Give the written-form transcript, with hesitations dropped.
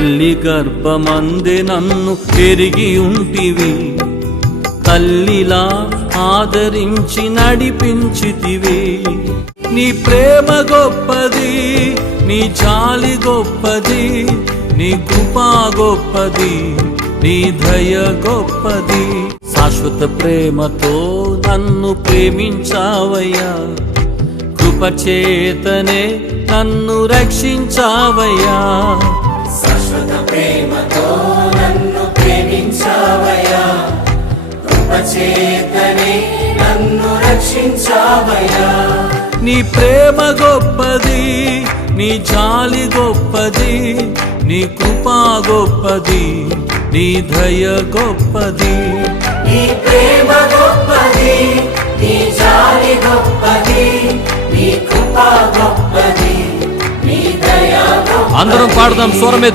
తల్లి గర్భమందే నన్ను ఎరిగి ఉంటివి, తల్లిలా ఆదరించి నడిపించితివి. నీ ప్రేమ గొప్పది, నీ జాలి గొప్పది, నీ కృపా గొప్పది, నీ దయ గొప్పది. శాశ్వత ప్రేమతో నన్ను ప్రేమించావయ్యా, కృపచేతనే నన్ను రక్షించావయ్యా. శాశ్వత ప్రేమతో నన్ను ప్రేమించావయ్యా, కృపచేతనే నన్ను రక్షించావయ్యా. నీ ప్రేమ గొప్పది, నీ జాలి గొప్పది, నీ కృపా గొప్పది, నీ దయ గొప్పది. నీ ప్రేమ గొప్పది, నీ జాలి గొప్పది, నీ కృప గొప్పది, నీ దయ గొప్పది. అందరం పాడదాం స్వరమే.